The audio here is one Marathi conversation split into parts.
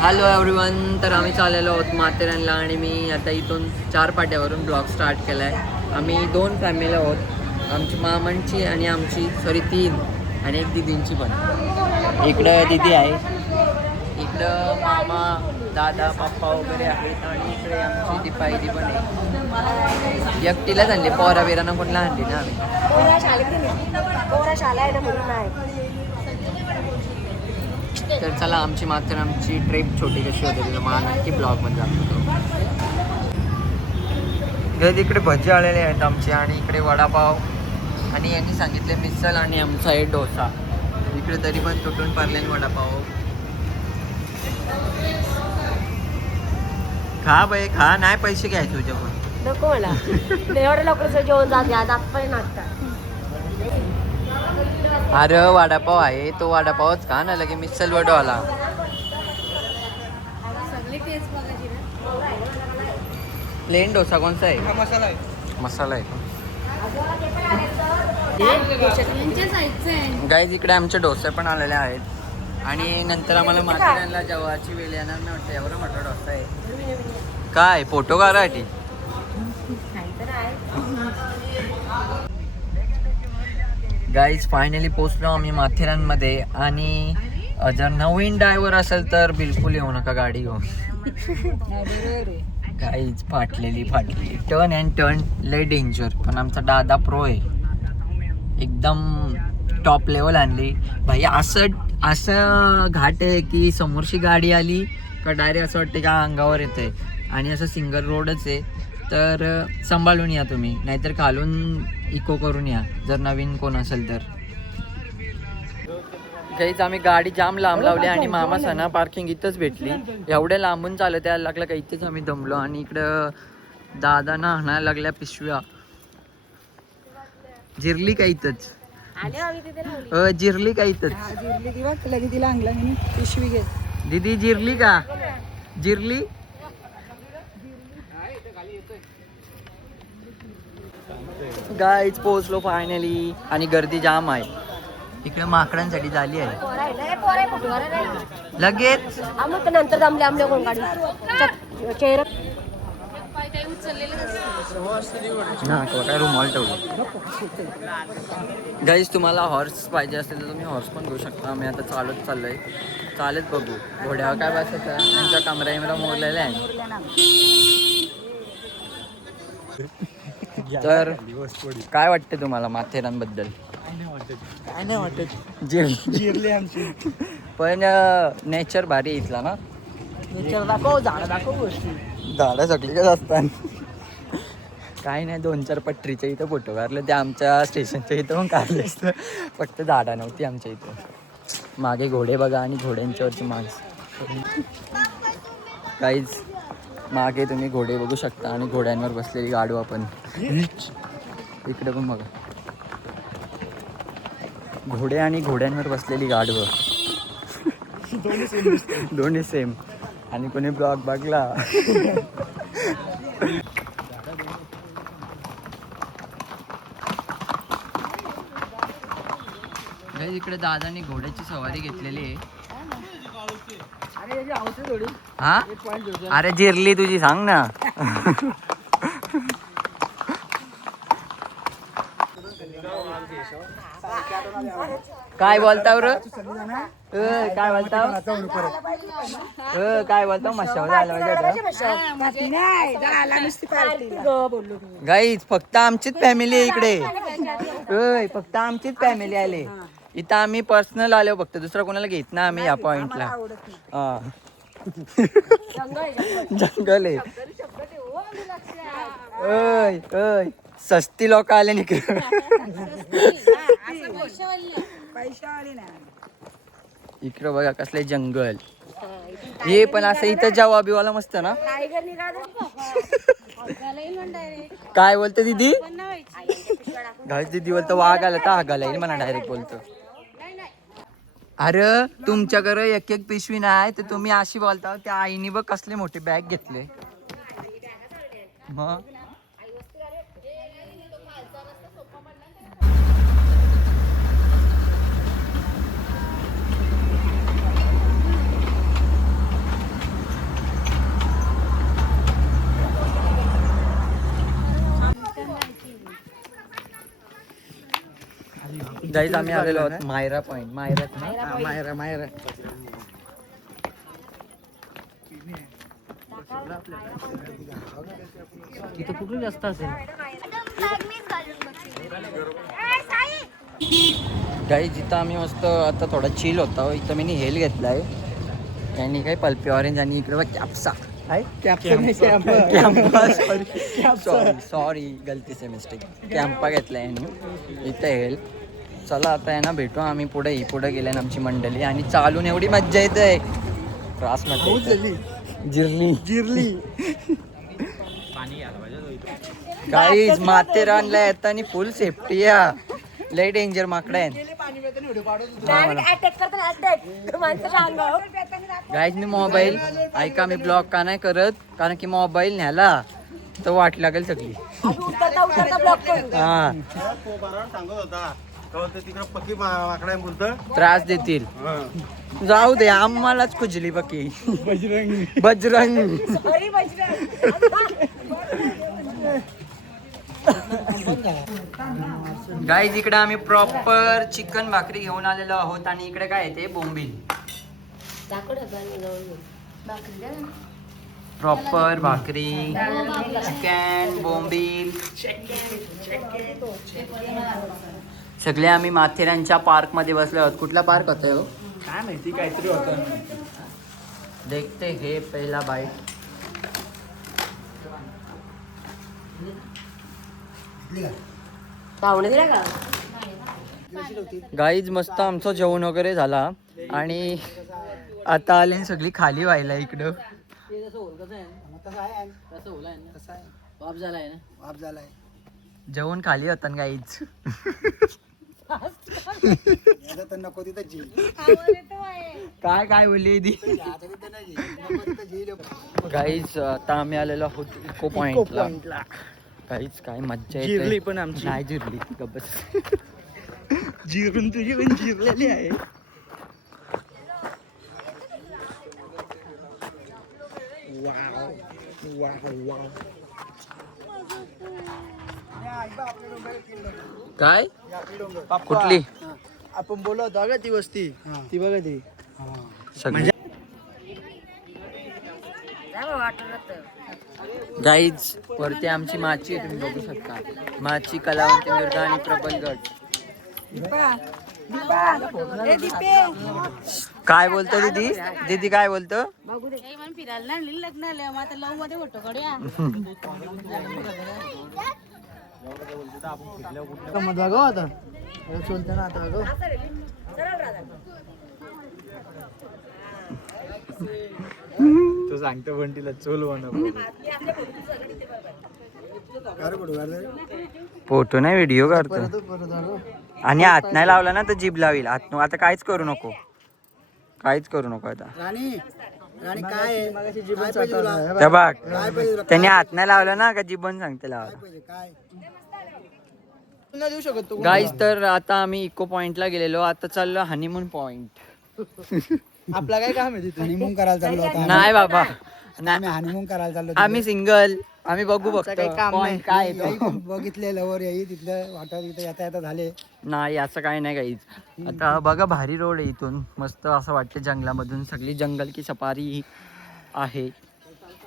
Hello everyone. तर आम्ही चाललेलो आहोत माथेरानला आणि मी आता इथून 4 पाट्यावरून ब्लॉग स्टार्ट केला आहे. आम्ही 2 फॅमिली आहोत, आमची मामांची आणि आमची 3 आणि एक दिदींची पण. इकडं दिदी आहे, इकडं मामा दादा पप्पा वगैरे आहेत आणि इकडे आमची दीपाईदी पण आहे. एकटीलाच आणली, पोरा बिरांना कोणला आणली ना आम्ही. तर चला आमची माथेरानची ट्रिप छोटी कशी होते मला नक्की ब्लॉगमध्ये दाखवतो. इकडे भजी आलेले आहेत आमचे आणि इकडे वडापाव आणि यांनी सांगितले मिसळ आणि आमचा आहे डोसा. इकडे तरी पण तुटून पडले वडापाव. खा बाई खा, नाही पैसे घ्यायचे तुझ्या पण नको मला. एवढ्या लवकर जेवण जात घ्या दाखवाय नाटका. अरे वडापाव आहे तो वडापावच खा ना, लगे मिसळ वडवाला. प्लेन डोसा कोणता आहे? मसाला आहे. मसाला आहे गाईज. इकडे आमचे डोसे पण आलेले आहेत आणि नंतर आम्हाला माथेरानला जेवायची वेळ येणार नाही वाटतं. एवढा मोठा डोसा आहे. काय फोटो काढायसाठी? गाईज फायनली पोचलो आम्ही माथेरानमध्ये आणि जर नवीन ड्रायव्हर असेल तर बिलकुल येऊ नका गाडी घेऊन. गाईज फाटलेली टर्न अँड टर्न लय डेंजर. पण आमचा दादा प्रो आहे, एकदम टॉप लेवल आणली भाई. असं घाट आहे की समोरची गाडी आली का डायरेक्ट असं वाटतं का अंगावर येते. आणि असं सिंगल रोडच आहे, तर सांभाळून या तुम्ही, नाहीतर खालून इको करून या जर नवीन कोण असेल तर. काहीच आम्ही गाडी जाम लांब लावली आणि मामा सणा पार्किंग इथंच भेटली. एवढ्या लांबून चालत यायला लागलं का इथेच आम्ही दमलो. आणि इकडं दादा ना हाणायला लागल्या पिशव्या. जिरली का इथंच? जिरली का इथंच? दीदी जिरली का? जिरली. गाईच पोहोचलो फायनली आणि गर्दी जाम आहे. इकडे माकडांसाठी झाली आहे लगेच. नंतर दमले आमले कोण गाडी चेहरा काय रुमाल ठेवलं. गाईज तुम्हाला हॉर्स पाहिजे असेल तर तुम्ही हॉर्स पण घेऊ शकता. आम्ही आता चालत चालत बघू. घोड्यावर काय बसायचं, त्यांच्या कमरा मोडलेला आहे. तर काय वाटते तुम्हाला माथेरान बद्दल? काय नाही वाटत. जिरले आमची. पण नेचर भारी आहे इथला ना. नेचर दाखव, झाडं दाखव, गोष्टी. झाडं सगळी काय असतात. काही नाही, 2-4 पटरीच्या इथं फोटो काढले. ते आमच्या स्टेशनच्या इथं पण काढले असतं, फक्त झाडं नव्हती आमच्या इथं. मागे घोडे बघा आणि घोड्यांच्यावरची माणसं. काहीच मागे तुम्ही घोडे बघू शकता आणि घोड्यांवर बसलेली गाडू आपण. इकडे पण बघा घोडे आणि घोड्यांवर बसलेली गाडवं. दोन्ही सेम. आणि कोणी ब्लॉग बघला इकडे दादानी घोड्याची सवारी घेतलेली आहे. हा अरे जिरली तुझी, सांग ना. काय बोलताव र? काय बोलताव? काय बोलताव? मशावर गाईच फक्त आमचीच फॅमिली आहे इकडे. फक्त आमचीच फॅमिली आले इथं. आम्ही पर्सनल आलो फक्त, दुसरा कोणाला घेत ना आम्ही या पॉइंटला. जंगल आहे. सस्ती लोक आले निकडे. इकडं बघा कसले जंगल हे. पण असं इथं जावा बिवाला मस्त ना. काय बोलतो दीदी? दीदी बोलतो वाघ आला तर आगाला येईल म्हणा, डायरेक्ट बोलतो. अरे तुमच्याकडे एक पिशवी नाही तर तुम्ही अशी बोलता. त्या आईने बघ कसले मोठे बॅग घेतले. मग गाईज आम्ही आलेलो आहोत मायरा पॉइंट. मायराच ना? मायरा मायरा तिथं कुठून जास्त असेल. गाईज जिथं आम्ही मस्त आता थोडा चिल होता इथं मी हेल घेतलाय यांनी काही पल्पी ऑरेंज आणि इकडे कॅप्सा सॉरी गलती से मिस्टेक कॅम्पा घेतला यांनी इथं हेल. चला आता आहे ना भेटू आम्ही पुढे गेल्यान आमची मंडळी आणि चालून एवढी मज्जा येते त्रास मध्ये जिरली गाईज माथेरानला येताना फुल सेफ्टी या लय डेंजर माकडा आहे. गाईज मी मोबाईल ऐका मी ब्लॉक का नाही करत कारण की मोबाईल न्याला तर वाट लागेल सगळी. हा त्रास देतील जाऊ दे आम्हालाच खुजली बाकी बजरंग. गाईज इकडे आम्ही प्रॉपर चिकन भाकरी घेऊन आलेलो आहोत आणि इकडे काय येते बोंबील प्रॉपर भाकरी चिकन बोंबील सगळे आम्ही माथेरानच्या पार्क मध्ये बसलो आहोत. कुठला पार्क होता हो काय माहिती काहीतरी होतं. देखते हे पहिला बाईट. गाईज मस्त आमचं जेवण वगैरे झाला आणि आता आले सगळी खाली व्हायला इकडं. जेवण खाली होता गाईज. नको तिथं काय बोलली दी गाईज. आता आम्ही आलेलो आहोत इको पॉइंटला. काहीच काय मज्जा येते. जिरली पण आमची नाही जिरली गबस जिरून तुझी पण जिरलेली आहे. काय कुठली आपण बोलत होतो का ती वस्ती ती बघा ती सगळी गाईज वरती आमची माची आहे तुम्ही बघू शकता. माची कलावंती दुर्गा आणि प्रबलगड. काय बोलतो दीदी काय बोलतो फिरायला लग्न आलं मग आता लव मध्ये फोटो काढूया. आता चलते ना आता तो सांगतो बंटीला चोल फोटो नाही व्हिडिओ काढतो आणि हात नाही लावला ना तर जीभ लावील. आता काहीच करू नको आता त्या बघ त्याने हात नाही लावला ना का जीभन सांगते लावा. देऊ शकतो गाईज तर आता आम्ही इको पॉइंटला गेलेलो आता चाललो हनीमून पॉइंट. आपला काय काम आहे हनीमून करायला चाललो होता. नाही बाबा आम्ही हनीमून करायला चाललो. आम्ही सिंगल आम्ही बघू बघतो point काय येतो. बघितले लवर याई तिथलं वाटत इथं येता झाले नाही असं काय नाही काहीच. आता बघा भारी रोड आहे इथून मस्त असं वाटतं जंगलामधून सगळी जंगल की सफारी आहे.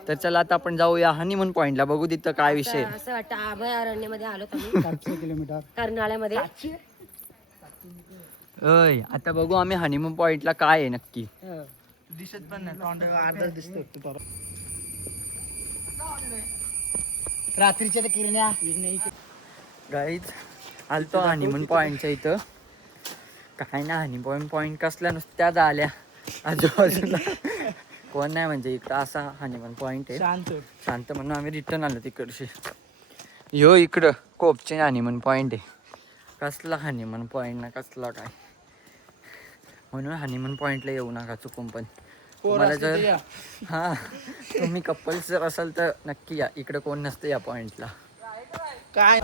तर चला आता आपण जाऊया हनीमून पॉइंटला बघू तिथं काय विषय. असं वाटतं अभयारण्यामध्ये आलो आम्ही 700 किलोमीटर कर्नाळ्यामध्ये. अय आता बघू आम्ही हनीमून पॉइंटला काय आहे नक्की. दिसत पण नाही तोंड अर्धा दिसतो रात्रीच्या किरण्या गाईज आलतो हनीमून पॉइंटच्या इथं. काय ना हनीमून पॉइंट कसल्या नुसत्या झाल्या आजूबाजूला कोण नाही म्हणजे इकडं असा हनीमून पॉइंट आहे शांत म्हणून आम्ही रिटर्न आलो तिकडचे. ह्यो इकडं कोपचे हनीमून पॉइंट आहे. कसला हनीमून पॉइंट ना कसला काय म्हणून हनीमून पॉइंटला येऊ नका चुकून पण. तुम्हाला जर हा तुम्ही कपल्स जर असाल तर नक्की या. इकडं कोण नसतं या पॉइंटला. काय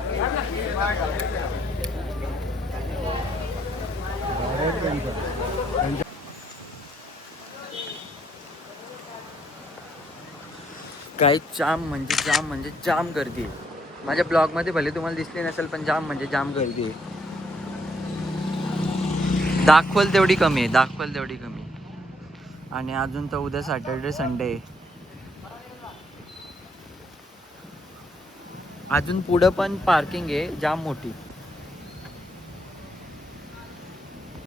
काही जाम म्हणजे जाम गर्दी आहे. माझ्या ब्लॉगमध्ये भले तुम्हाला दिसली नसेल पण जाम म्हणजे जाम गर्दी आहे. दाखवल तेवढी कमी आहे, दाखवल तेवढी कमी. आणि अजून तर उद्या सॅटर्डे संडे. अजून पुढं पण पार्किंग आहे जाम मोठी.